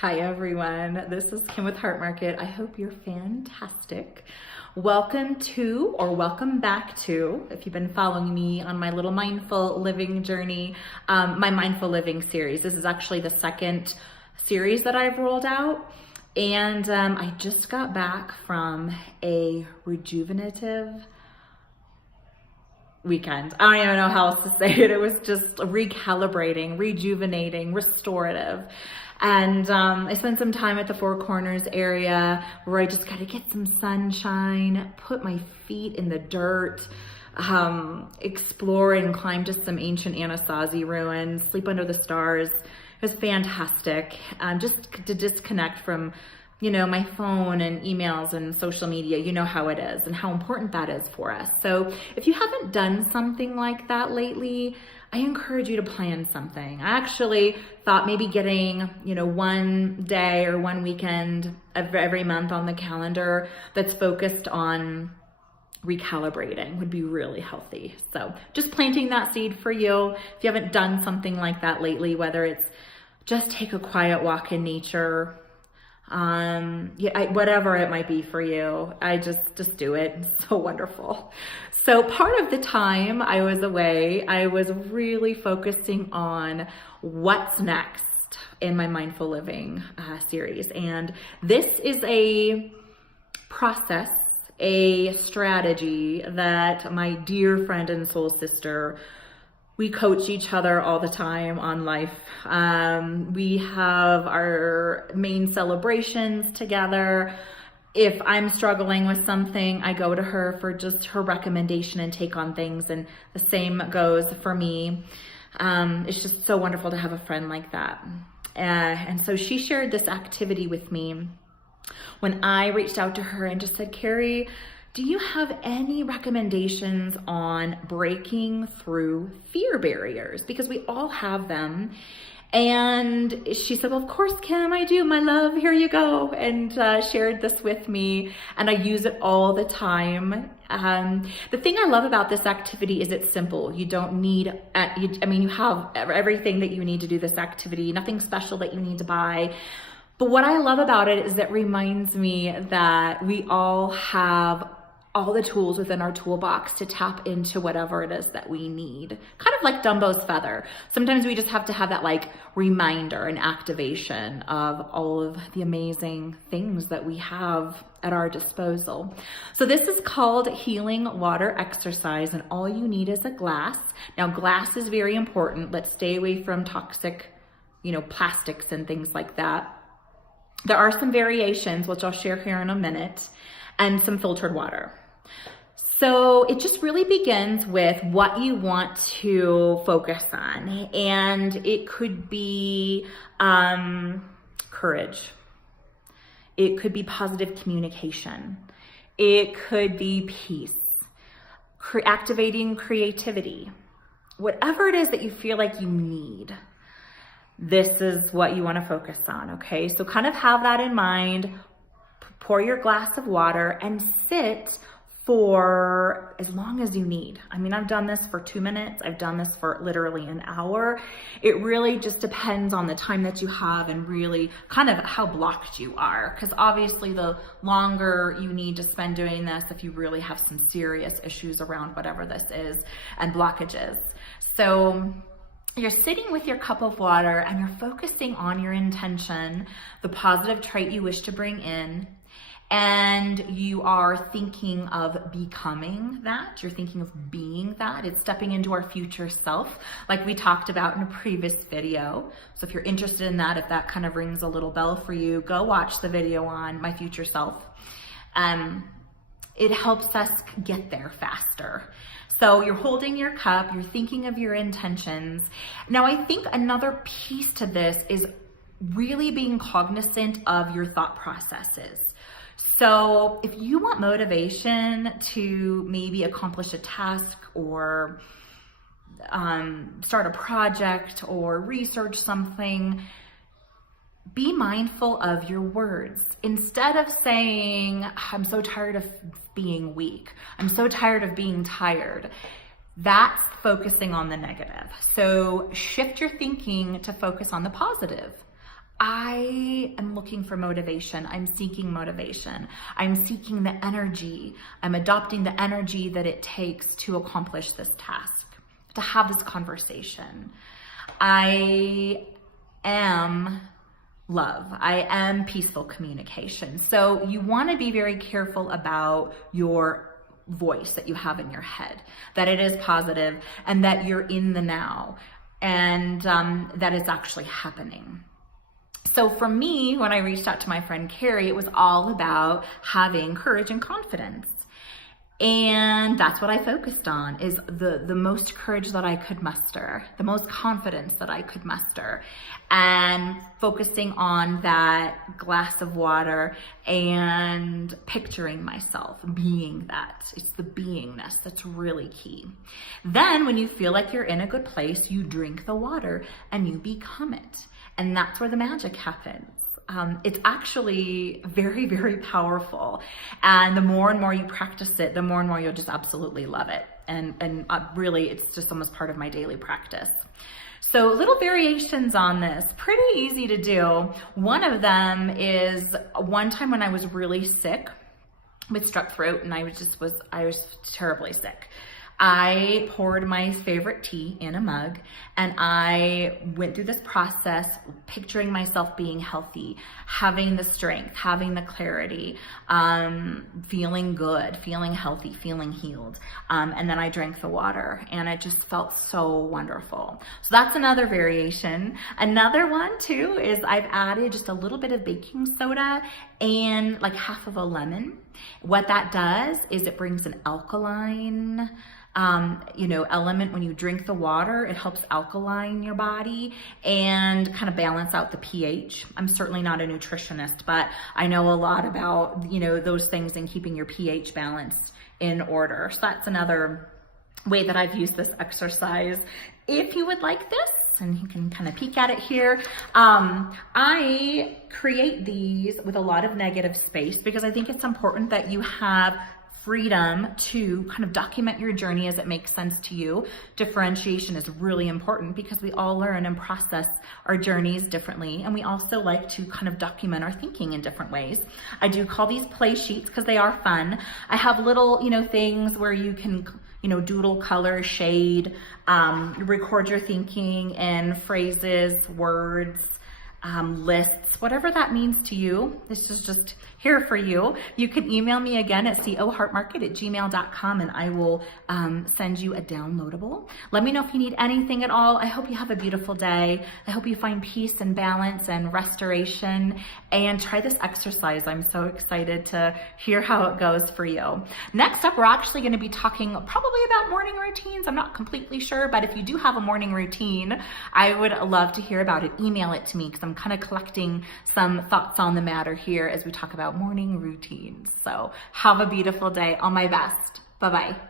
Hi everyone, this is Kim with Heart Market. I hope you're fantastic. Welcome to, or welcome back to, if you've been following me on my little mindful living journey, my mindful living series. This is actually the second series that I've rolled out. And I just got back from a rejuvenative weekend. I don't even know how else to say it. It was just recalibrating, rejuvenating, restorative. And I spent some time at the Four Corners area where I just got to get some sunshine, put my feet in the dirt, explore and climb just some ancient Anasazi ruins, sleep under the stars. It was fantastic. Just to disconnect from, my phone and emails and social media. You know how it is and how important that is for us. So if you haven't done something like that lately, I encourage you to plan something. I actually thought maybe getting, one day or one weekend every month on the calendar that's focused on recalibrating would be really healthy. So just planting that seed for you. If you haven't done something like that lately, whether it's just take a quiet walk in nature, whatever it might be for you, I just do it. It's so wonderful. So part of the time I was away, I was really focusing on what's next in my mindful living series. And this is a process, a strategy that my dear friend and soul sister, we coach each other all the time on life. We have our main celebrations together. If I'm struggling with something, I go to her for just her recommendation and take on things, and the same goes for me. It's just so wonderful to have a friend like that. And so she shared this activity with me when I reached out to her and just said, Carrie, do you have any recommendations on breaking through fear barriers? Because we all have them. And she said, well, of course, Kim, I do, my love, here you go. And shared this with me, and I use it all the time. The thing I love about this activity is it's simple. You don't need, you have everything that you need to do this activity, nothing special that you need to buy. But what I love about it is it reminds me that we all have all the tools within our toolbox to tap into whatever it is that we need. Kind of like Dumbo's feather. Sometimes we just have to have that reminder and activation of all of the amazing things that we have at our disposal. So this is called Healing Water Exercise, and all you need is a glass. Now glass is very important. Let's stay away from toxic, plastics and things like that. There are some variations, which I'll share here in a minute, and some filtered water. So it just really begins with what you want to focus on. And it could be courage. It could be positive communication. It could be peace, activating creativity. Whatever it is that you feel like you need, this is what you want to focus on, okay? So kind of have that in mind. Pour your glass of water and sit for as long as you need. I've done this for 2 minutes. I've done this for literally an hour. It really just depends on the time that you have and really kind of how blocked you are. Because obviously the longer you need to spend doing this, if you really have some serious issues around whatever this is and blockages. So you're sitting with your cup of water and you're focusing on your intention, the positive trait you wish to bring in, and you are thinking of becoming that. You're thinking of being that. It's stepping into our future self, like we talked about in a previous video. So if you're interested in that, if that kind of rings a little bell for you, go watch the video on my future self. It helps us get there faster. So you're holding your cup, you're thinking of your intentions. Now, I think another piece to this is really being cognizant of your thought processes. So if you want motivation to maybe accomplish a task or start a project or research something, be mindful of your words. Instead of saying, I'm so tired of being weak, I'm so tired of being tired, that's focusing on the negative. So shift your thinking to focus on the positive. I am looking for motivation. I'm seeking motivation. I'm seeking the energy. I'm adopting the energy that it takes to accomplish this task, to have this conversation. I am love. I am peaceful communication. So you want to be very careful about your voice that you have in your head, that it is positive and that you're in the now, and that it's actually happening. So for me, when I reached out to my friend Carrie, it was all about having courage and confidence. And that's what I focused on, is the most courage that I could muster, the most confidence that I could muster, and focusing on that glass of water and picturing myself being that. It's the beingness that's really key. Then when you feel like you're in a good place, you drink the water and you become it. And that's where the magic happens. It's actually very, very powerful. And the more and more you practice it, the more and more you'll just absolutely love it. And really, it's just almost part of my daily practice. So little variations on this, pretty easy to do. One of them is one time when I was really sick with strep throat, and I was terribly sick. I poured my favorite tea in a mug, and I went through this process picturing myself being healthy, having the strength, having the clarity, feeling good, feeling healthy, feeling healed. And then I drank the water, and it just felt so wonderful. So that's another variation. Another one too is I've added just a little bit of baking soda and like half of a lemon. What that does is it brings an alkaline element. When you drink the water, it helps alkaline your body and kind of balance out the pH. I'm certainly not a nutritionist, but I know a lot about, those things and keeping your pH balanced in order. So that's another way that I've used this exercise. If you would like this, and you can kind of peek at it here, I create these with a lot of negative space because I think it's important that you have freedom to kind of document your journey as it makes sense to you. Differentiation is really important because we all learn and process our journeys differently, and we also like to kind of document our thinking in different ways. I do call these play sheets because they are fun. I have little, things where you can, doodle, color, shade, record your thinking in phrases, words, lists, whatever that means to you. This is just here for you. You can email me again at coheartmarket@gmail.com, and I will send you a downloadable. Let me know if you need anything at all. I hope you have a beautiful day. I hope you find peace and balance and restoration, and try this exercise. I'm so excited to hear how it goes for you. Next up, we're actually going to be talking probably about morning routines. I'm not completely sure, but if you do have a morning routine, I would love to hear about it. Email it to me because I'm kind of collecting some thoughts on the matter here as we talk about morning routines. So have a beautiful day. All my best. Bye-bye.